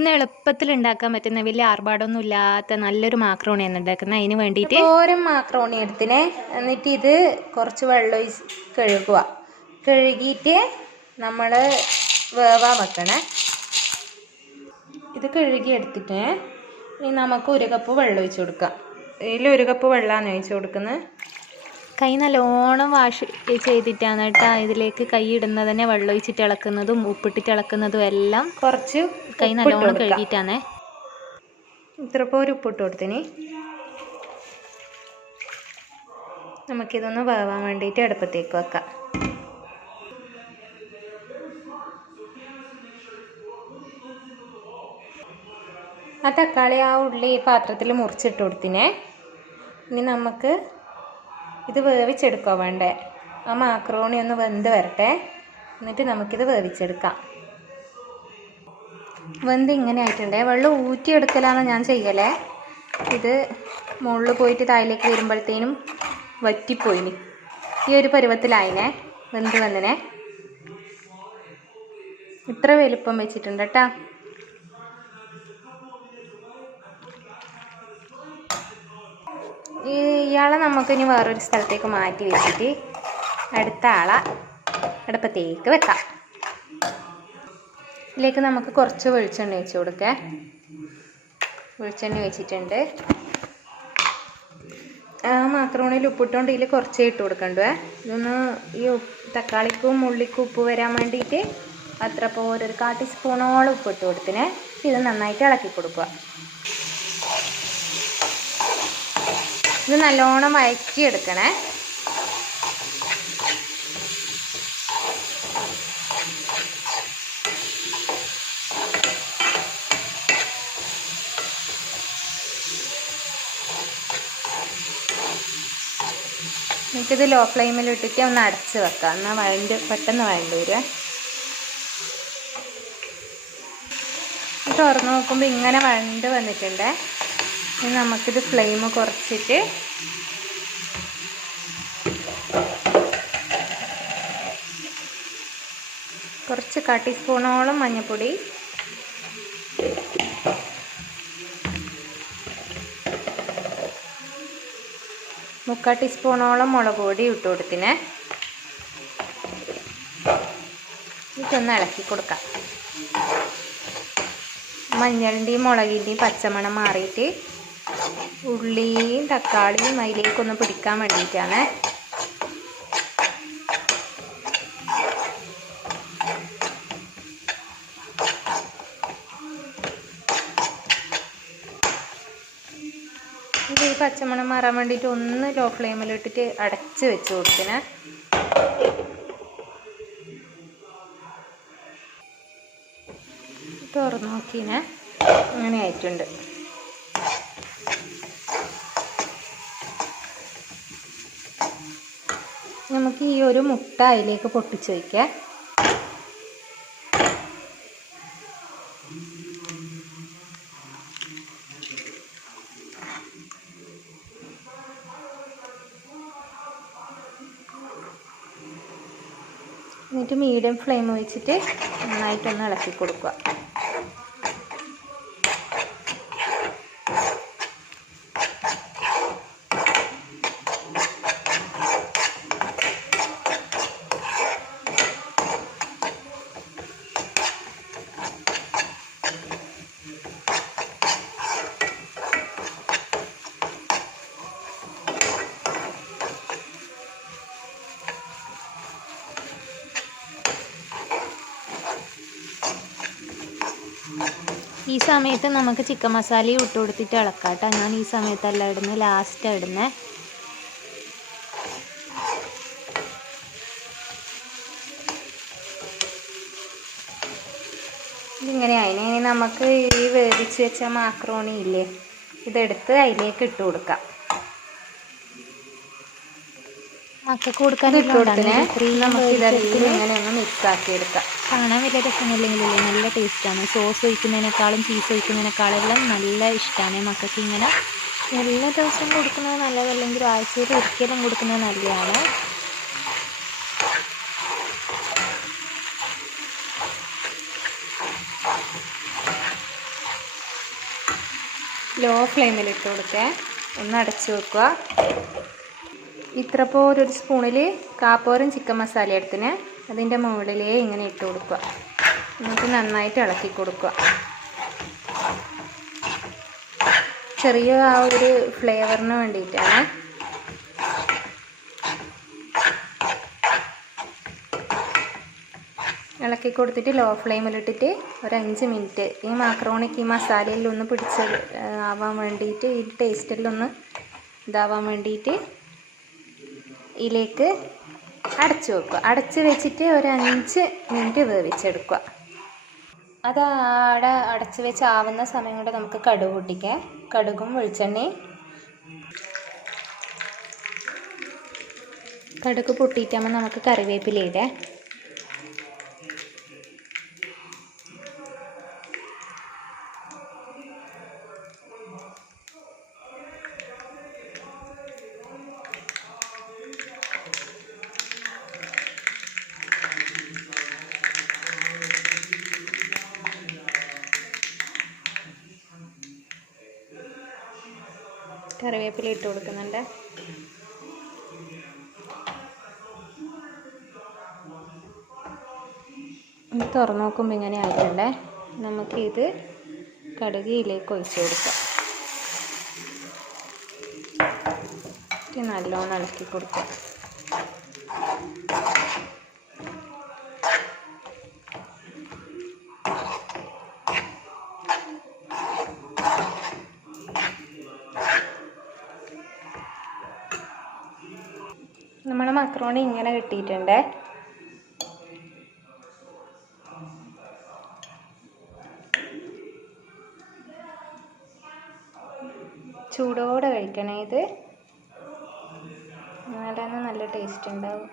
ഇന്ന് എളുപ്പത്തിൽ ഉണ്ടാക്കാൻ പറ്റുന്ന വലിയ ആർഭാടമൊന്നും ഇല്ലാത്ത നല്ലൊരു മാക്രോണിയാണ് ഉണ്ടാക്കുന്നത്. അതിന് വേണ്ടിയിട്ട് ഓരോ മാക്രോണി എടുത്തിനെ. എന്നിട്ട് ഇത് കുറച്ച് വെള്ളം ഒഴിച്ച് കഴുകുക. കഴുകിയിട്ട് നമ്മൾ വേവാൻ വെക്കണേ. ഇത് കഴുകി എടുത്തിട്ട് ഇനി നമുക്ക് ഒരു കപ്പ് വെള്ളം ഒഴിച്ച് കൊടുക്കാം. ഇതിൽ ഒരു കപ്പ് വെള്ളമാണ് ഒഴിച്ച് കൊടുക്കുന്നത്. കൈ നല്ലോണം വാഷ് ചെയ്തിട്ടാണ് കേട്ടോ ഇതിലേക്ക് കൈ ഇടുന്നത് തന്നെ വെള്ളം ഒഴിച്ചിട്ട് ഇളക്കുന്നതും ഉപ്പിട്ടിട്ട് ഇളക്കുന്നതും എല്ലാം കുറച്ച് കൈ നല്ലോണം കഴുകിയിട്ടാണ്. ഇത്ര പോര് ഉപ്പിട്ട് കൊടുത്തിന്. നമുക്കിതൊന്ന് വേവാൻ വേണ്ടിയിട്ട് അടുപ്പത്തേക്ക് വെക്കാം. ആ തക്കാളി ആ ഉള്ളി പാത്രത്തിൽ മുറിച്ചിട്ട് കൊടുത്തിനെ. ഇനി നമുക്ക് ഇത് വേവിച്ചെടുക്കുക വേണ്ടേ? ആ മാക്രോണി ഒന്ന് വെന്ത് വരട്ടെ. എന്നിട്ട് നമുക്കിത് വേവിച്ചെടുക്കാം. വെന്ത് ഇങ്ങനെ ആയിട്ടുണ്ടേ. വെള്ളം ഊറ്റിയെടുക്കലാണ് ഞാൻ ചെയ്യലേ. ഇത് മുകളിൽ പോയിട്ട് താഴേക്ക് വരുമ്പോഴത്തേനും വറ്റിപ്പോയിന് ഈ ഒരു പരുവത്തിലായിനെ. വെന്ത് വന്നിനെ. ഇത്ര വലുപ്പം വെച്ചിട്ടുണ്ട് കേട്ടാ. ഇയാളെ നമുക്കിനി വേറൊരു സ്ഥലത്തേക്ക് മാറ്റി വെച്ചിട്ട് അടുത്ത ആളെ അടുപ്പത്തേക്ക് വെക്കാം. ഇതിലേക്ക് നമുക്ക് കുറച്ച് വെളിച്ചെണ്ണ ഒഴിച്ച് കൊടുക്കാം. വെളിച്ചെണ്ണ വെച്ചിട്ടുണ്ട് ആ മാക്രോണിയിൽ ഉപ്പിട്ടുകൊണ്ട് ഇതിൽ കുറച്ചേ ഇട്ട് കൊടുക്കണ്ടേ. ഇതൊന്ന് ഈ തക്കാളിക്കും ഉള്ളിക്കും ഉപ്പ് വരാൻ വേണ്ടിയിട്ട് അത്ര പോരെ ഒരു കാ ടീസ്പൂണോളം ഉപ്പിട്ട് കൊടുത്തിനെ. ഇത് നന്നായിട്ട് ഇളക്കി കൊടുക്കുക. ഇത് നല്ലോണം വഴറ്റി എടുക്കണേ നമുക്കിത് ലോ ഫ്ലെയിമിൽ ഇട്ടിട്ട് ഒന്ന് അടച്ച് വെക്കാം. എന്നാൽ വഴണ്ട് പെട്ടെന്ന് വഴണ്ട് ഇത് തുറന്ന് നോക്കുമ്പോൾ ഇങ്ങനെ വഴണ്ട് വന്നിട്ടുണ്ട്. ഇനി നമുക്കിത് ഫ്ലെയിം കുറച്ചിട്ട് കുറച്ച് കാ ടീസ്പൂണോളം മഞ്ഞൾപ്പൊടി മുക്കാൽ ടീസ്പൂണോളം മുളക് പൊടി ഇട്ട് കൊടുത്തിനെ. ഇതൊന്ന് ഇളക്കി കൊടുക്കാം. മഞ്ഞളിന്റെയും മുളകിന്റെയും പച്ചമണം മാറിയിട്ട് ഉള്ളിയും തക്കാളിയും അതിലേക്കൊന്ന് പിടിക്കാൻ വേണ്ടിയിട്ടാണ്. ഇത് ഈ പച്ചമണം മാറാൻ വേണ്ടിയിട്ട് ഒന്ന് ലോ ഫ്ലെയിമിലിട്ടിട്ട് അടച്ച് വെച്ച് കൊടുത്തിനെ തുറന്നു നോക്കിനെ അങ്ങനെ ആയിട്ടുണ്ട്. നമുക്ക് ഈ ഒരു മുട്ട അതിലേക്ക് പൊട്ടിച്ച് വയ്ക്കാം എന്നിട്ട് മീഡിയം ഫ്ലെയിം വെച്ചിട്ട് നന്നായിട്ടൊന്ന് ഇളക്കി കൊടുക്കുക സമയത്ത് നമുക്ക് ചിക്കൻ മസാലയും ഇട്ട് കൊടുത്തിട്ട് ഇളക്കാം കേട്ടോ ഞാൻ ഈ സമയത്തല്ല ഇടുന്നത് ലാസ്റ്റ് ഇടുന്നത് ഇതിങ്ങനെ നമുക്ക് ഈ വേവിച്ച് വെച്ച മാക്രോണി ഇല്ലേ ഇതെടുത്ത് അതിലേക്ക് ഇട്ട് കൊടുക്കാം മക്കൾക്ക് കൊടുക്കാൻ ഇത് ഇട്ട് കൊടുത്തിനെ നമുക്ക് ഇതരത്തിൽ ഇങ്ങനെ ഒന്ന് മിക്സ് കാണാൻ വലിയ രസമില്ലെങ്കിലല്ലേ നല്ല ടേസ്റ്റാണ് സോസ് ഒഴിക്കുന്നതിനേക്കാളും ചീസ് ഒഴിക്കുന്നതിനേക്കാളെല്ലാം നല്ല ഇഷ്ടമാണ് മക്കൾക്ക് ഇങ്ങനെ എല്ലാ ദിവസവും കൊടുക്കുന്നത് നല്ലതല്ലെങ്കിൽ ആഴ്ചയിൽ ഒരിക്കലും കൊടുക്കുന്നത് നല്ലതാണ്. ലോ ഫ്ലെയിമിൽ ഇട്ട് കൊടുക്കുക ഒന്ന് അടച്ചു വെക്കുക. ഇത്ര പോലൊരു സ്പൂണിൽ കാപ്പോരും ചിക്കൻ മസാല എടുത്തിന്. അതിന്റെ മുകളിലേ ഇങ്ങനെ ഇട്ട് കൊടുക്കുക. എന്നിട്ട് നന്നായിട്ട് ഇളക്കി കൊടുക്കുക. ചെറിയ ആ ഒരു ഫ്ലേവറിന് വേണ്ടിയിട്ടാണ്. ഇളക്കി കൊടുത്തിട്ട് ലോ ഫ്ലെയിമിലിട്ടിട്ട് ഒരു അഞ്ച് മിനിറ്റ്. ഈ മാക്രോണിക്ക് ഈ മസാലയിലൊന്ന് പിടിച്ച് ആവാൻ വേണ്ടിയിട്ട് ഈ ടേസ്റ്റിലൊന്ന് ഇതാവാൻ വേണ്ടിയിട്ട് ഇതിലേക്ക് അടച്ചു വെക്കുക. അടച്ച് വെച്ചിട്ട് ഒരു അഞ്ച് മിനിറ്റ് വേവിച്ചെടുക്കുക. അത് അവിടെ അടച്ച് വെച്ച് ആവുന്ന സമയം കൊണ്ട് നമുക്ക് കടുക് പൊട്ടിക്കാം. കടുകും വെളിച്ചെണ്ണയും. കടുക് പൊട്ടിയിട്ടാകുമ്പോൾ നമുക്ക് കറിവേപ്പില ഇടേ. കറിവേപ്പില ഇട്ട് കൊടുക്കുന്നുണ്ട്. തുറന്ന് നോക്കുമ്പോൾ ഇങ്ങനെ ആയിട്ടുണ്ടേ. നമുക്കിത് കടുകിയിലേക്ക് ഒഴിച്ചു കൊടുക്കാം. നല്ലോണം ഇളക്കി കൊടുക്കാം. നമ്മുടെ മക്രോണി ഇങ്ങനെ കിട്ടിയിട്ടുണ്ട്. ചൂടോടെ കഴിക്കണേ ഇത്. എന്നാലാണ് നല്ല ടേസ്റ്റ് ഉണ്ടാവും.